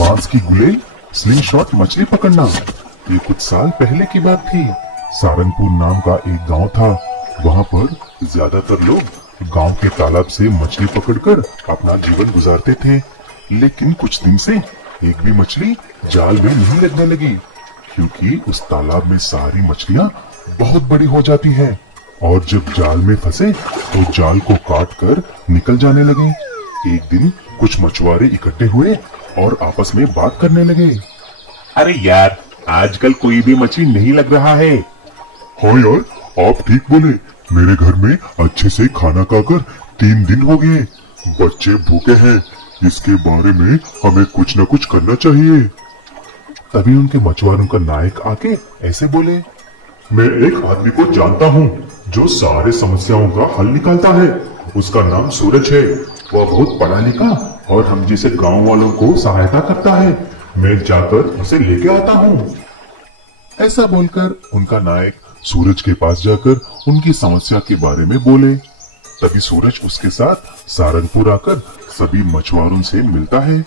बांस की गुलेल sling shot मछली पकड़ना। ये कुछ साल पहले की बात थी। सारंगपुर नाम का एक गांव था। वहां पर ज्यादातर लोग गांव के तालाब से मछली पकड़कर अपना जीवन गुजारते थे। लेकिन कुछ दिन से एक भी मछली जाल में नहीं लगने लगी, क्योंकि उस तालाब में सारी मछलियां बहुत बड़ी हो जाती हैं और जब जाल में फंसे तो जाल को काट कर निकल जाने लगे। एक दिन कुछ मछुआरे इकट्ठे हुए और आपस में बात करने लगे। अरे यार, आजकल कोई भी मछली नहीं लग रहा है। हाँ यार, आप ठीक बोले। मेरे घर में अच्छे से खाना खाकर 3 दिन हो गए। बच्चे भूखे हैं। इसके बारे में हमें कुछ न कुछ करना चाहिए। तभी उनके मछुआरों का नायक आके ऐसे बोले, मैं एक आदमी को जानता हूँ जो सारे समस्याओं का हल निकालता है। उसका नाम सूरज है। वह बहुत पढ़ा लिखा और हम जैसे गांव वालों को सहायता करता है। मैं जाकर उसे लेके आता हूँ। ऐसा बोलकर उनका नायक सूरज के पास जाकर उनकी समस्या के बारे में बोले। तभी सूरज उसके साथ सारंगपुर आकर सभी मछुआरों से मिलता है।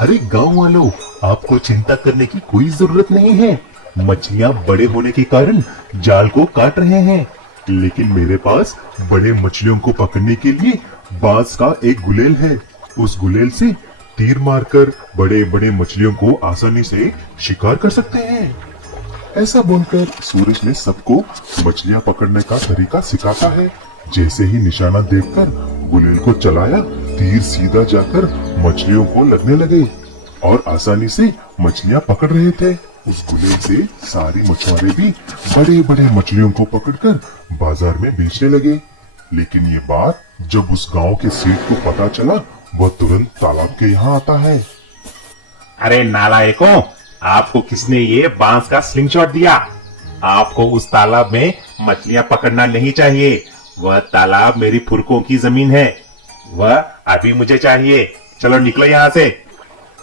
अरे गांव वालों, आपको चिंता करने की कोई जरूरत नहीं है। मछलियां बड़े होने के कारण जाल को काट रहे हैं, लेकिन मेरे पास बड़े मछलियों को पकड़ने के लिए बांस का एक गुलेल है। उस गुलेल से तीर मारकर बड़े बड़े मछलियों को आसानी से शिकार कर सकते हैं। ऐसा बोलकर सूरज ने सबको मछलियां पकड़ने का तरीका सिखाता है। जैसे ही निशाना देखकर गुलेल को चलाया, तीर सीधा जाकर मछलियों को लगने लगे और आसानी से मछलियां पकड़ रहे थे। उस गुलेल से सारी मछुआरे भी बड़े बड़े मछलियों को पकड़कर बाजार में बेचने लगे। लेकिन ये बात जब उस गांव के सेठ को पता चला, वह तुरंत तालाब के यहाँ आता है। अरे नालायकों, आपको किसने ये बांस का स्लिंग शॉट दिया? आपको उस तालाब में मछलियां पकड़ना नहीं चाहिए। वह तालाब मेरी पुरखों की जमीन है। वह अभी मुझे चाहिए। चलो निकलो यहाँ से।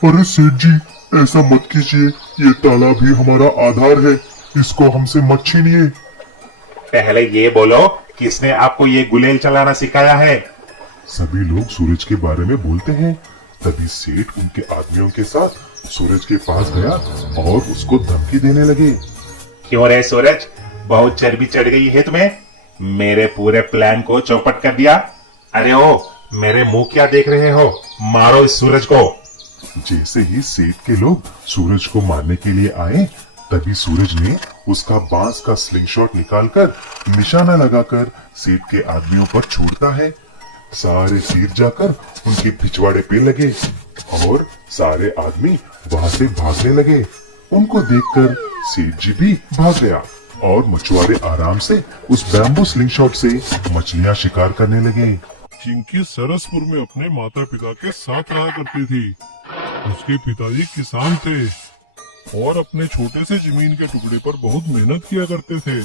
अरे सेठ जी, ऐसा मत कीजिए। ये तालाब ही हमारा आधार है। इसको हमसे मत छीनिए। पहले ये बोलो, किसने आपको ये गुलेल चलाना सिखाया है? सभी लोग सूरज के बारे में बोलते हैं। तभी सेठ उनके आदमियों के साथ सूरज के पास गया और उसको धमकी देने लगे। क्यों रे सूरज, बहुत चर्बी चढ़ गई है तुम्हें? मेरे पूरे प्लान को चौपट कर दिया। अरे ओ, मेरे मुंह क्या देख रहे हो? मारो इस सूरज को। जैसे ही सेठ के लोग सूरज को मारने के लिए आए, तभी सूरज ने उसका बांस का स्लिंग शॉट निकालकर निशाना लगाकर सेठ के आदमियों पर छूटता है। सारे तीर जाकर उनके पिछवाड़े पे लगे और सारे आदमी वहां से भागने लगे। उनको देखकर सेठ जी भी भाग गया और मछुआरे आराम से उस बैम्बू स्लिंग शॉट से मछलियां शिकार करने लगे। चिंकी सरसपुर में अपने माता पिता के साथ रहा करती थी। उसके पिताजी किसान थे और अपने छोटे से जमीन के टुकड़े पर बहुत मेहनत किया करते थे।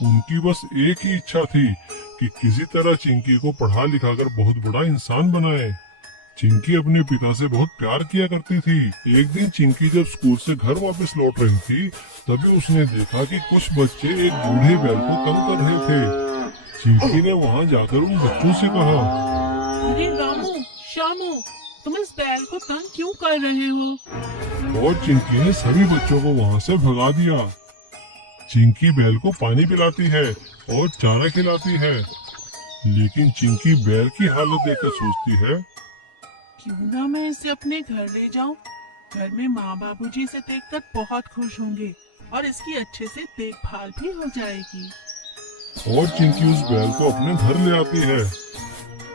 उनकी बस एक ही इच्छा थी कि किसी तरह चिंकी को पढ़ा लिखा कर बहुत बड़ा इंसान बनाए। चिंकी अपने पिता से बहुत प्यार किया करती थी। एक दिन चिंकी जब स्कूल से घर वापस लौट रही थी, तभी उसने देखा कि कुछ बच्चे एक बूढ़े बैल को तंग कर रहे थे। चिंकी ने वहां जाकर उन बच्चों से कहा, अरे रामू, श्यामू, तुम इस बैल को तंग क्यों कर रहे हो? और चिंकी ने सभी बच्चों को वहां से भगा दिया। चिंकी बैल को पानी पिलाती है और चारा खिलाती है, लेकिन चिंकी बैल की हालत देखकर सोचती है, क्यों ना मैं इसे अपने घर ले जाऊं? घर में माँ बाबूजी इसे देखकर बहुत खुश होंगे और इसकी अच्छे से देखभाल भी हो जाएगी। और चिंकी उस बैल को अपने घर ले आती है।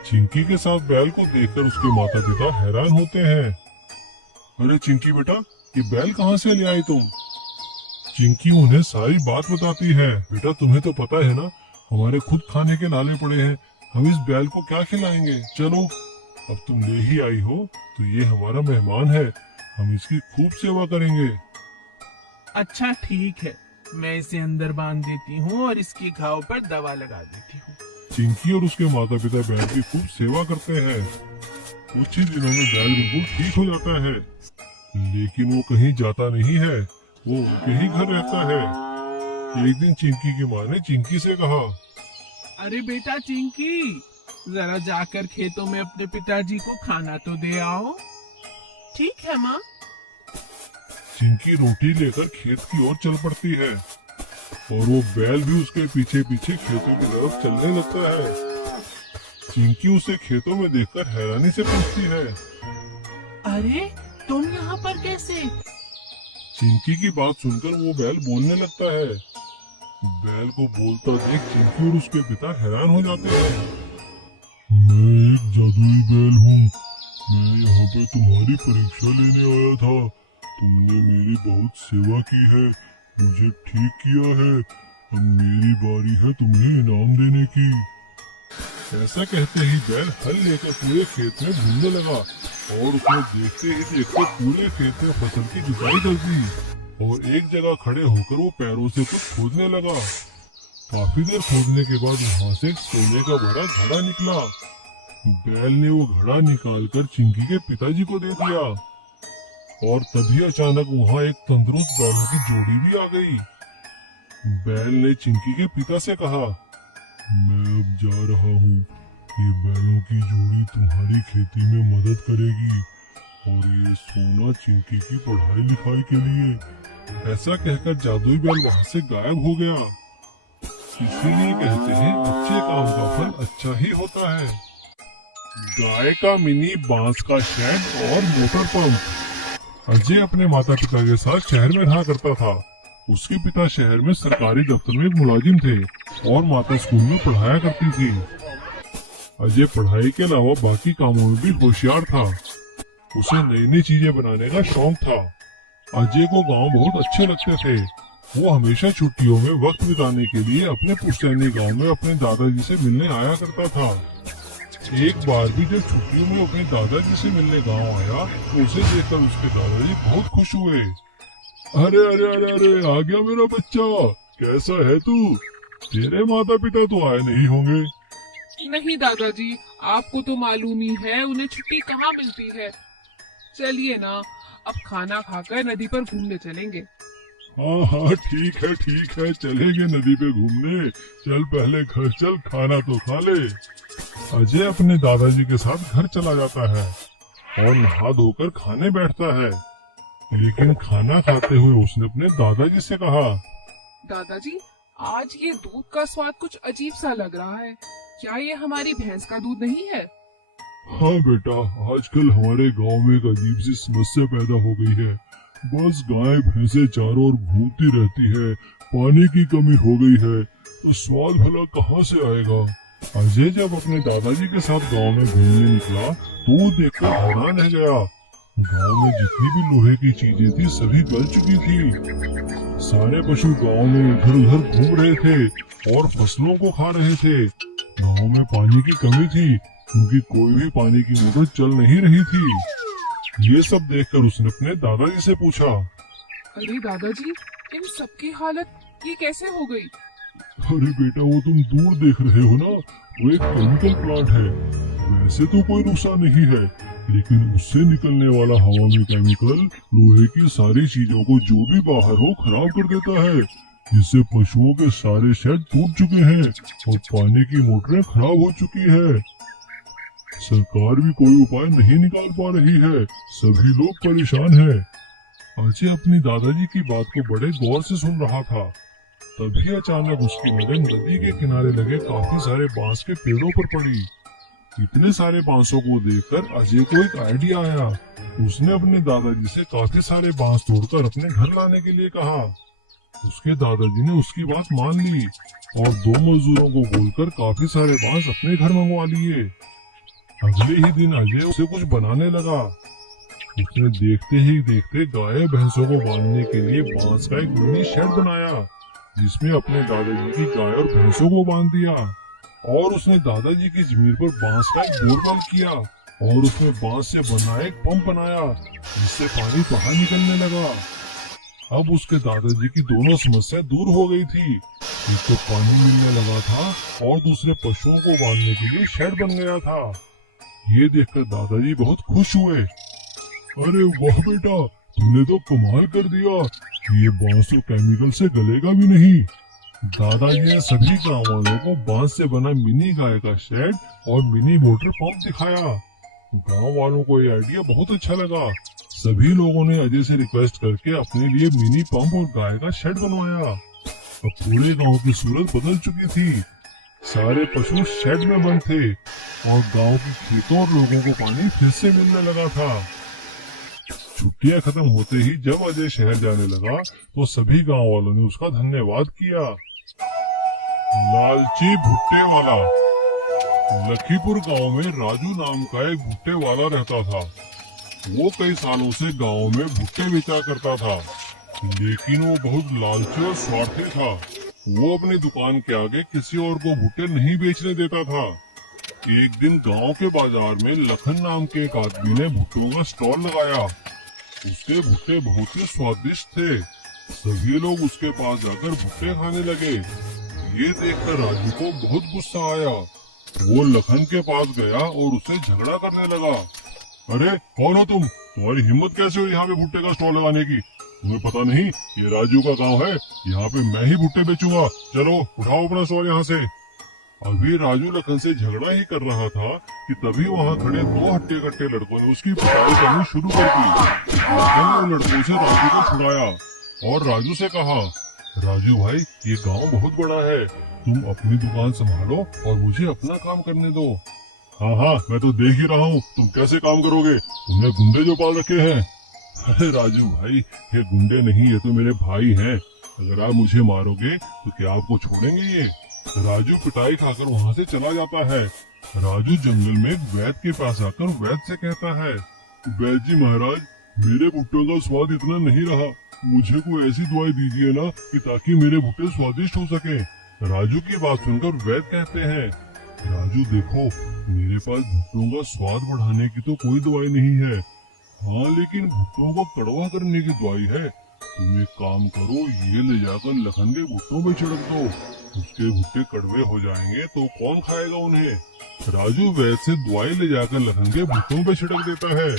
चिंकी के साथ बैल को देखकर उसके माता पिता हैरान होते हैं। अरे चिंकी बेटा, ये बैल कहाँ से ले आई तुम? चिंकी उन्हें सारी बात बताती है। बेटा, तुम्हें तो पता है ना, हमारे खुद खाने के लाले पड़े हैं। हम इस बैल को क्या खिलाएंगे? चलो, अब तुम ले ही आई हो तो ये हमारा मेहमान है। हम इसकी खूब सेवा करेंगे। अच्छा ठीक है, मैं इसे अंदर बांध देती हूँ और इसके घाव पर दवा लगा देती हूँ। चिंकी और उसके माता पिता बैल की खूब सेवा करते हैं। कुछ ही दिनों में बैल बिल्कुल ठीक हो जाता है, लेकिन वो कहीं जाता नहीं है। वो उनके ही घर रहता है। एक दिन चिंकी की माँ ने चिंकी से कहा, अरे बेटा चिंकी, जरा जाकर खेतों में अपने पिताजी को खाना तो दे आओ। ठीक है माँ। चिंकी रोटी लेकर खेत की ओर चल पड़ती है और वो बैल भी उसके पीछे पीछे खेतों की तरफ चलने लगता है। चिंकी उसे खेतों में देखकर हैरानी से पूछती है। अरे तुम यहाँ पर कैसे? चिंकी की बात सुनकर वो बैल बोलने लगता है। बैल को बोलता देख चिंकी और उसके पिता हैरान हो जाते हैं। मैं एक जादुई बैल हूँ। मैं यहाँ पे तुम्हारी परीक्षा लेने आया था। तुमने मेरी बहुत सेवा की है, मुझे ठीक किया है। अब मेरी बारी है तुम्हें इनाम देने की। ऐसा कहते ही बैल हल लेकर पूरे खेत में घूमने लगा और उसने देखते ही देखते पूरे खेत में फसल की जुताई कर दी और एक जगह खड़े होकर वो पैरों से कुछ खोदने लगा। काफी देर खोदने के बाद वहाँ से एक सोने का बड़ा घड़ा निकला। बैल ने वो घड़ा निकालकर चिंकी के पिताजी को दे दिया और तभी अचानक वहाँ एक तंदुरुस्त बैलों की जोड़ी भी आ गई। बैल ने चिंकी के पिता से कहा, मैं अब जा रहा हूँ। ये बैलों की जोड़ी तुम्हारी खेती में मदद करेगी और ये सोना चिंकी की पढ़ाई लिखाई के लिए। ऐसा कहकर जादुई बैल वहाँ से गायब हो गया। इसीलिए कहते हैं अच्छे काम का फल अच्छा ही होता है। गाय का मिनी बांस का शेड और मोटर पंप। अजय अपने माता पिता के साथ शहर में रहा करता था। उसके पिता शहर में सरकारी दफ्तर में एक मुलाजिम थे और माता स्कूल में पढ़ाया करती थी। अजय पढ़ाई के अलावा बाकी कामों में भी होशियार था। उसे नई नई चीजें बनाने का शौक था। अजय को गांव बहुत अच्छे लगते थे। वो हमेशा छुट्टियों में वक्त बिताने के लिए अपने पुश्तैनी गांव में अपने दादाजी से मिलने आया करता था। एक बार भी जब छुट्टियों में अपने दादाजी से मिलने गांव आया तो उसे देखकर उसके दादाजी बहुत खुश हुए। अरे अरे अरे अरे, आ गया मेरा बच्चा, कैसा है तू? तेरे माता पिता तो आए नहीं होंगे। नहीं दादाजी, आपको तो मालूम ही है उन्हें छुट्टी कहाँ मिलती है। चलिए ना, अब खाना खाकर नदी पर घूमने चलेंगे। हाँ हाँ ठीक है, चलेंगे नदी पे घूमने। चल पहले घर चल, खाना तो खा ले। अजय अपने दादाजी के साथ घर चला जाता है और नहा धोकर खाने बैठता है। लेकिन खाना खाते हुए उसने अपने दादाजी से कहा, दादाजी, आज ये दूध का स्वाद कुछ अजीब सा लग रहा है। क्या ये हमारी भैंस का दूध नहीं है? हाँ बेटा, आजकल हमारे गांव में एक अजीब सी समस्या पैदा हो गई है। बस गाय भैंसे चारों ओर घूमती रहती है, पानी की कमी हो गई है, तो स्वाद भला कहाँ से आएगा? अजय जब अपने दादाजी के साथ गांव में घूमने निकला तो वो देखकर हैरान रह गया। गांव में जितनी भी लोहे की चीजें थी सभी गल चुकी थी। सारे पशु गांव में इधर उधर घूम रहे थे और फसलों को खा रहे थे। गांव में पानी की कमी थी क्योंकि कोई भी पानी की मोटर चल नहीं रही थी। ये सब देखकर उसने अपने दादाजी से पूछा, अरे दादाजी, इन सबकी हालत ये कैसे हो गई? अरे बेटा, वो तुम दूर देख रहे हो ना, वो एक केमिकल प्लांट है। वैसे तो कोई नुकसान नहीं है, लेकिन उससे निकलने वाला हवा में केमिकल लोहे की सारी चीजों को जो भी बाहर हो खराब कर देता है, जिससे पशुओं के सारे शेड टूट चुके हैं और पानी की मोटरें खराब हो चुकी है। सरकार भी कोई उपाय नहीं निकाल पा रही है, सभी लोग परेशान हैं। अजय अपनी दादाजी की बात को बड़े गौर से सुन रहा था। तभी अचानक उसकी नजर नदी के किनारे लगे काफी सारे बांस के पेड़ों पर पड़ी। इतने सारे बांसों को देखकर अजय को एक आइडिया आया। उसने अपने दादाजी से काफी सारे बांस तोड़कर अपने घर लाने के लिए कहा। उसके दादाजी ने उसकी बात मान ली और 2 मजदूरों को बोलकर काफी सारे बांस अपने घर मंगवा लिए। अगले ही दिन अजय उसे कुछ बनाने लगा। उसने देखते ही देखते गाय भैंसों को बांधने के लिए बांस का एक मिनी शेड बनाया, जिसमें अपने दादाजी की गाय और भैंसों को बांध दिया। और उसने दादाजी की जमीन पर बांस का एक बोरवेल किया और उसमें बांस से बना एक पंप बनाया, जिससे पानी बाहर निकलने लगा। अब उसके दादाजी की दोनों समस्या दूर हो गई थी। एक तो पानी मिलने लगा था और दूसरे पशुओं को बांधने के लिए शेड बन गया था। ये देखकर दादाजी बहुत खुश हुए। अरे वाह बेटा, तूने तो कमाल कर दिया। ये बांस तो केमिकल से गलेगा भी नहीं। दादाजी ने सभी गाँव वालों को बांस से बना मिनी गाय का शेड और मिनी मोटर पंप दिखाया। गांव वालों को ये आइडिया बहुत अच्छा लगा सभी लोगों ने अजय से रिक्वेस्ट करके अपने लिए मिनी पंप और गाय का शेड बनवाया। अब पूरे गांव की सूरत बदल चुकी थी। सारे पशु शेड में बंद थे और गांव के खेतों और लोगों को पानी फिर से मिलने लगा था। छुट्टियां खत्म होते ही जब अजय शहर जाने लगा तो सभी गांव वालों ने उसका धन्यवाद किया। लालची भुट्टे वाला। लखीपुर गांव में राजू नाम का एक भुट्टे वाला रहता था। वो कई सालों से गांव में भुट्टे बेचा करता था, लेकिन वो बहुत लालची और स्वार्थी था। वो अपनी दुकान के आगे किसी और को भुट्टे नहीं बेचने देता था। एक दिन गांव के बाजार में लखन नाम के एक आदमी ने भुट्टों का स्टॉल लगाया। उसके भुट्टे बहुत ही स्वादिष्ट थे। सभी लोग उसके पास जाकर भुट्टे खाने लगे। ये देखकर राजू को बहुत गुस्सा आया। वो लखन के पास गया और उससे झगड़ा करने लगा। अरे कौन हो तुम? तुम्हारी हिम्मत कैसे हो यहाँ पे भुट्टे का स्टॉल लगाने की? तुम्हें पता नहीं ये राजू का गांव है, यहाँ पे मैं ही भुट्टे बेचूंगा। चलो उठाओ अपना स्टॉल यहाँ से। अभी राजू लखन से झगड़ा ही कर रहा था कि तभी वहाँ खड़े दो हट्टे कट्टे लड़कों ने उसकी पिटाई करनी शुरू कर दी। लखन ने उन लड़कों से राजू को छुड़ाया और राजू से कहा, राजू भाई ये गांव बहुत बड़ा है, तुम अपनी दुकान संभालो और मुझे अपना काम करने दो। हाँ मैं तो देख ही रहा हूँ तुम कैसे काम करोगे, तुमने गुंडे जो पाल रखे हैं। अरे राजू भाई ये गुंडे नहीं, ये तो मेरे भाई हैं। अगर आप मुझे मारोगे तो क्या आपको छोड़ेंगे ये? राजू पिटाई खाकर वहाँ से चला जाता है। राजू जंगल में एक वैद्य के पास आकर वैद्य से कहता है, वैद्य जी महाराज मेरे भुट्टों का स्वाद इतना नहीं रहा, मुझे कोई ऐसी दवाई दीजिए ना कि ताकि मेरे भुट्टे स्वादिष्ट हो सके। राजू की बात सुनकर वैद्य कहते हैं, राजू देखो मेरे पास भुट्टों का स्वाद बढ़ाने की तो कोई दवाई नहीं है, हाँ लेकिन भुट्टों को कड़वा करने की दवाई है। तुम एक काम करो, ये ले जाकर लखन के भुट्टों में छिड़क दो, उसके भुट्टे कड़वे हो जाएंगे तो कौन खाएगा उन्हें। राजू वैद्य से दवाई ले जाकर लखन के भुट्टों पे छिड़क देता है।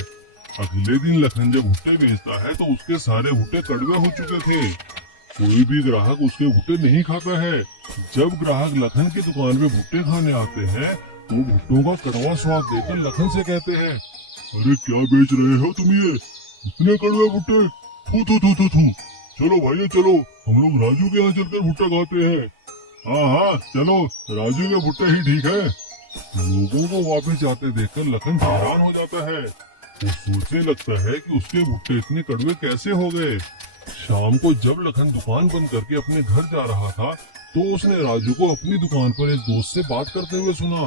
अगले दिन लखन जब भुट्टे बेचता है तो उसके सारे भुट्टे कड़वे हो चुके थे। कोई भी ग्राहक उसके भुट्टे नहीं खाता है। जब ग्राहक लखन की दुकान पे भुट्टे खाने आते हैं तो भुट्टों का कड़वा स्वाद देखकर लखन से कहते हैं, अरे क्या बेच रहे हो तुम ये इतने कड़वे भुट्टे? थू थू थू थू थू। चलो भाई चलो, हम लोग राजू के यहाँ चलकर भुट्टा खाते हैं। हाँ चलो, राजू के भुट्टे ही ठीक है। लोगों को वापस जाते देखकर लखन हैरान हो जाता है। वो सोचने लगता है कि उसके भुट्टे इतने कड़वे कैसे हो गए। शाम को जब लखन दुकान बंद करके अपने घर जा रहा था तो उसने राजू को अपनी दुकान पर एक दोस्त से बात करते हुए सुना।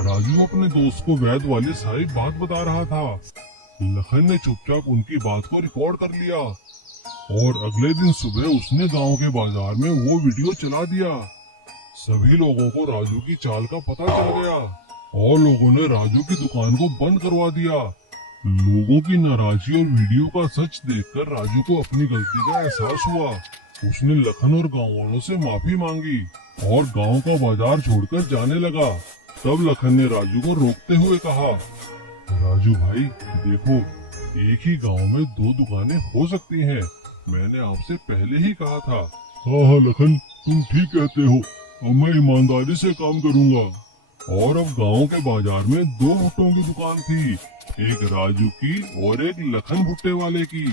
राजू अपने दोस्त को वैद्य वाली सारी बात बता रहा था। लखन ने चुपचाप उनकी बात को रिकॉर्ड कर लिया और अगले दिन सुबह उसने गांव के बाजार में वो वीडियो चला दिया। सभी लोगों को राजू की चाल का पता चल गया और लोगों ने राजू की दुकान को बंद करवा दिया। लोगों की नाराजगी और वीडियो का सच देखकर राजू को अपनी गलती का एहसास हुआ। उसने लखन और गांव वालों से माफी मांगी और गांव का बाजार छोड़कर जाने लगा। तब लखन ने राजू को रोकते हुए कहा, राजू भाई देखो, एक ही गांव में दो दुकानें हो सकती हैं, मैंने आपसे पहले ही कहा था। हाँ लखन तुम ठीक कहते हो, अब मैं ईमानदारी से काम करूंगा। और अब गांव के बाजार में दो भुट्टों की दुकान थी, एक राजू की और एक लखन भुट्टे वाले की।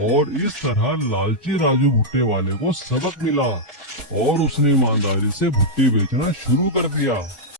और इस तरह लालची राजू भुट्टे वाले को सबक मिला और उसने ईमानदारी से भुट्टे बेचना शुरू कर दिया।